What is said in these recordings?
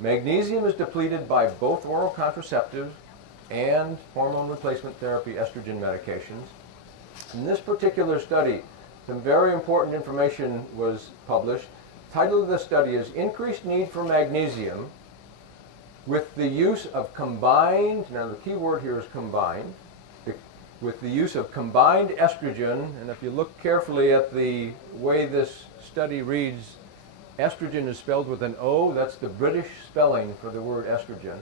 Magnesium is depleted by both oral contraceptives and hormone replacement therapy estrogen medications. In this particular study, some very important information was published. The title of the study is Increased Need for Magnesium with the use of combined, now the key word here is combined, with the use of combined estrogen, and if you look carefully at the way this study reads, estrogen is spelled with an O, that's the British spelling for the word estrogen.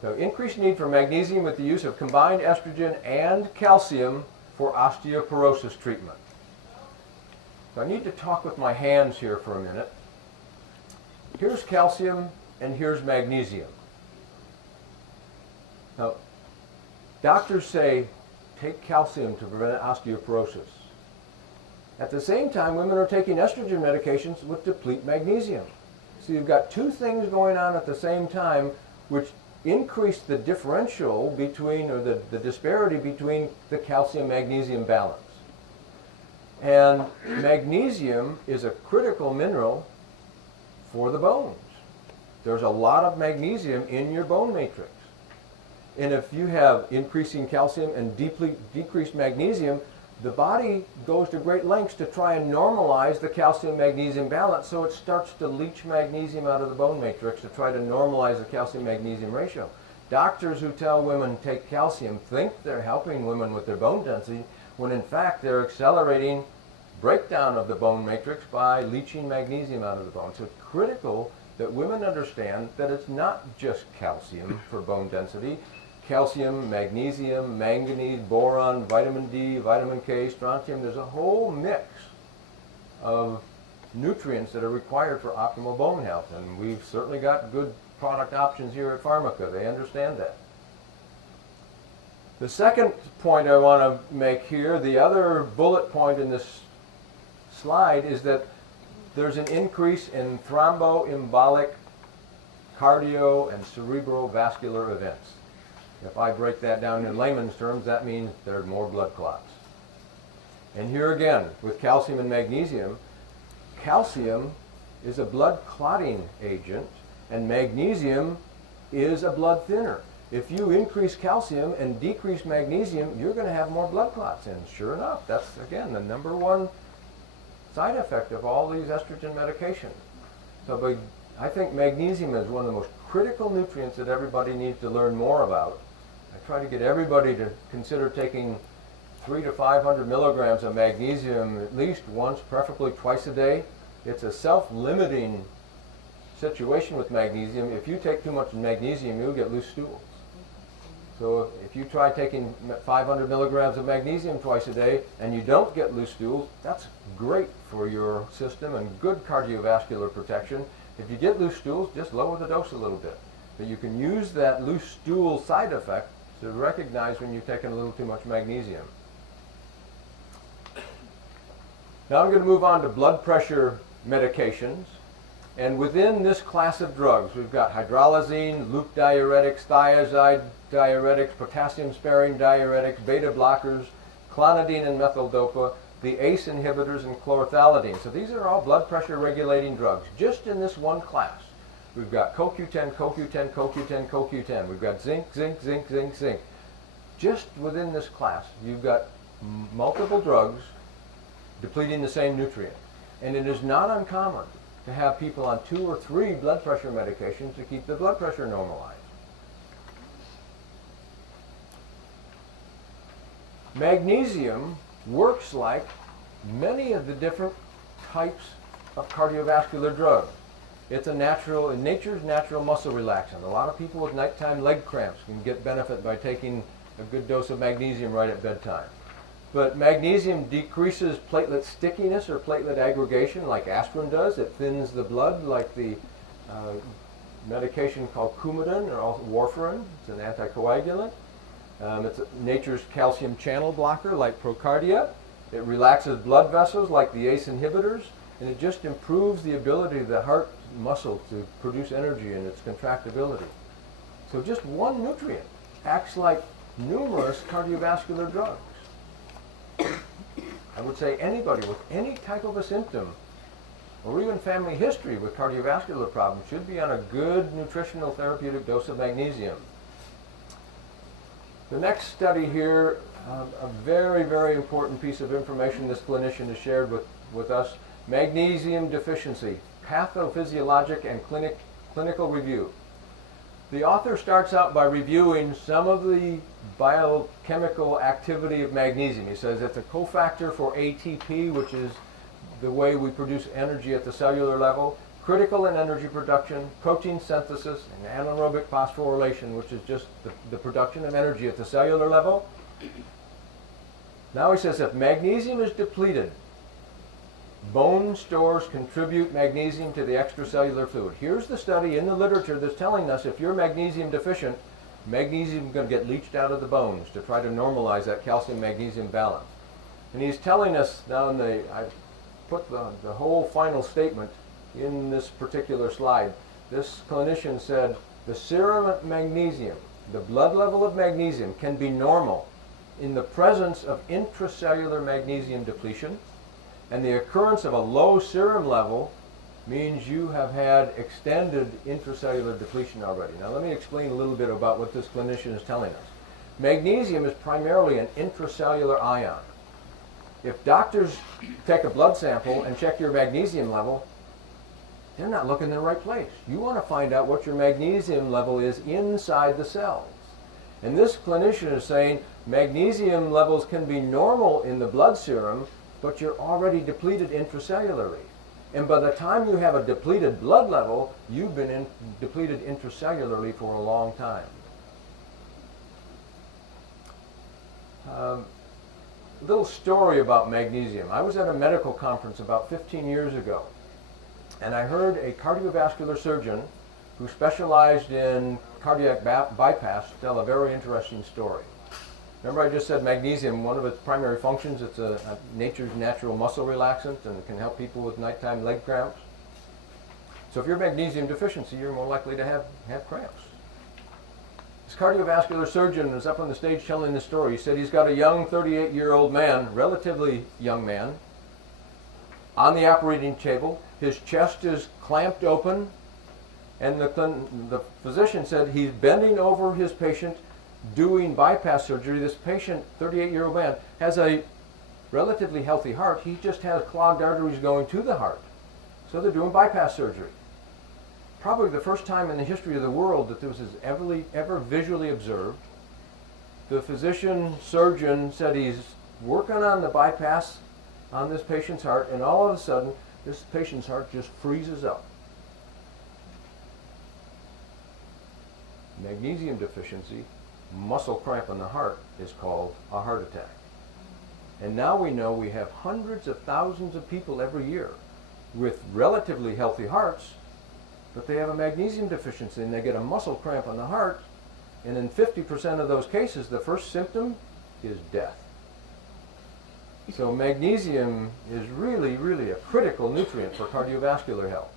So increased need for magnesium with the use of combined estrogen and calcium for osteoporosis treatment. So I need to talk with my hands here for a minute. Here's calcium and here's magnesium. Now, doctors say take calcium to prevent osteoporosis. At the same time, women are taking estrogen medications which deplete magnesium. So you've got two things going on at the same time which increase the differential between, or the disparity between the calcium-magnesium balance. And magnesium is a critical mineral for the bones. There's a lot of magnesium in your bone matrix. And if you have increasing calcium and decreased magnesium, the body goes to great lengths to try and normalize the calcium-magnesium balance, so it starts to leach magnesium out of the bone matrix to try to normalize the calcium-magnesium ratio. Doctors who tell women take calcium think they're helping women with their bone density, when in fact they're accelerating breakdown of the bone matrix by leaching magnesium out of the bone. So it's critical that women understand that it's not just calcium for bone density. Calcium, magnesium, manganese, boron, vitamin D, vitamin K, strontium. There's a whole mix of nutrients that are required for optimal bone health. And we've certainly got good product options here at Pharmaca. They understand that. The second point I want to make here, the other bullet point in this slide, is that there's an increase in thromboembolic cardio and cerebrovascular events. If I break that down in layman's terms, that means there are more blood clots. And here again, with calcium and magnesium, calcium is a blood clotting agent, and magnesium is a blood thinner. If you increase calcium and decrease magnesium, you're going to have more blood clots. And sure enough, that's, again, the number one side effect of all these estrogen medications. So I think magnesium is one of the most critical nutrients that everybody needs to learn more about. I try to get everybody to consider taking 300 to 500 milligrams of magnesium at least once, preferably twice a day. It's a self-limiting situation with magnesium. If you take too much magnesium, you'll get loose stools. So if you try taking 500 milligrams of magnesium twice a day and you don't get loose stools, that's great for your system and good cardiovascular protection. If you get loose stools, just lower the dose a little bit. But you can use that loose stool side effect to recognize when you're taking a little too much magnesium. Now I'm going to move on to blood pressure medications. And within this class of drugs, we've got hydralazine, loop diuretics, thiazide diuretics, potassium-sparing diuretics, beta blockers, clonidine and methyl-dopa, the ACE inhibitors, and chlorothalidine. So these are all blood pressure regulating drugs, just in this one class. We've got CoQ10, CoQ10, CoQ10, CoQ10. We've got zinc, zinc, zinc, zinc, zinc. Just within this class, you've got multiple drugs depleting the same nutrient. And it is not uncommon to have people on 2 or 3 blood pressure medications to keep their blood pressure normalized. Magnesium works like many of the different types of cardiovascular drugs. It's nature's natural muscle relaxant. A lot of people with nighttime leg cramps can get benefit by taking a good dose of magnesium right at bedtime. But magnesium decreases platelet stickiness or platelet aggregation like aspirin does. It thins the blood like the medication called Coumadin or also warfarin. It's an anticoagulant. It's nature's calcium channel blocker like Procardia. It relaxes blood vessels like the ACE inhibitors. And it just improves the ability of the heart muscle to produce energy and its contractibility. So just one nutrient acts like numerous cardiovascular drugs. I would say anybody with any type of a symptom or even family history with cardiovascular problems should be on a good nutritional therapeutic dose of magnesium. The next study here, a very, very important piece of information this clinician has shared with us, magnesium deficiency, pathophysiologic and clinical review. The author starts out by reviewing some of the biochemical activity of magnesium. He says it's a cofactor for ATP, which is the way we produce energy at the cellular level, critical in energy production, protein synthesis, and anaerobic phosphorylation, which is just the production of energy at the cellular level. Now he says if magnesium is depleted, bone stores contribute magnesium to the extracellular fluid. Here's the study in the literature that's telling us if you're magnesium deficient, magnesium is going to get leached out of the bones to try to normalize that calcium-magnesium balance. And he's telling us down I put the whole final statement in this particular slide. This clinician said the serum magnesium, the blood level of magnesium, can be normal in the presence of intracellular magnesium depletion, and the occurrence of a low serum level means you have had extended intracellular depletion already. Now let me explain a little bit about what this clinician is telling us. Magnesium is primarily an intracellular ion. If doctors take a blood sample and check your magnesium level, they're not looking in the right place. You want to find out what your magnesium level is inside the cells. And this clinician is saying magnesium levels can be normal in the blood serum, but you're already depleted intracellularly. And by the time you have a depleted blood level, you've been depleted intracellularly for a long time. Little story about magnesium. I was at a medical conference about 15 years ago, and I heard a cardiovascular surgeon who specialized in cardiac bypass tell a very interesting story. Remember I just said magnesium, one of its primary functions, it's a nature's natural muscle relaxant and it can help people with nighttime leg cramps. So if you're magnesium deficiency, you're more likely to have cramps. This cardiovascular surgeon was up on the stage telling this story. He said he's got a young 38-year-old man, relatively young man, on the operating table. His chest is clamped open, and the physician said he's bending over his patient doing bypass surgery. This patient, 38-year-old man, has a relatively healthy heart. He just has clogged arteries going to the heart. So they're doing bypass surgery. Probably the first time in the history of the world that this was ever visually observed. The physician surgeon said he's working on the bypass on this patient's heart, and all of a sudden this patient's heart just freezes up. Magnesium deficiency, muscle cramp in the heart, is called a heart attack. And now we know we have hundreds of thousands of people every year with relatively healthy hearts, but they have a magnesium deficiency and they get a muscle cramp in the heart, and in 50% of those cases the first symptom is death. So magnesium is really, really a critical nutrient for cardiovascular health.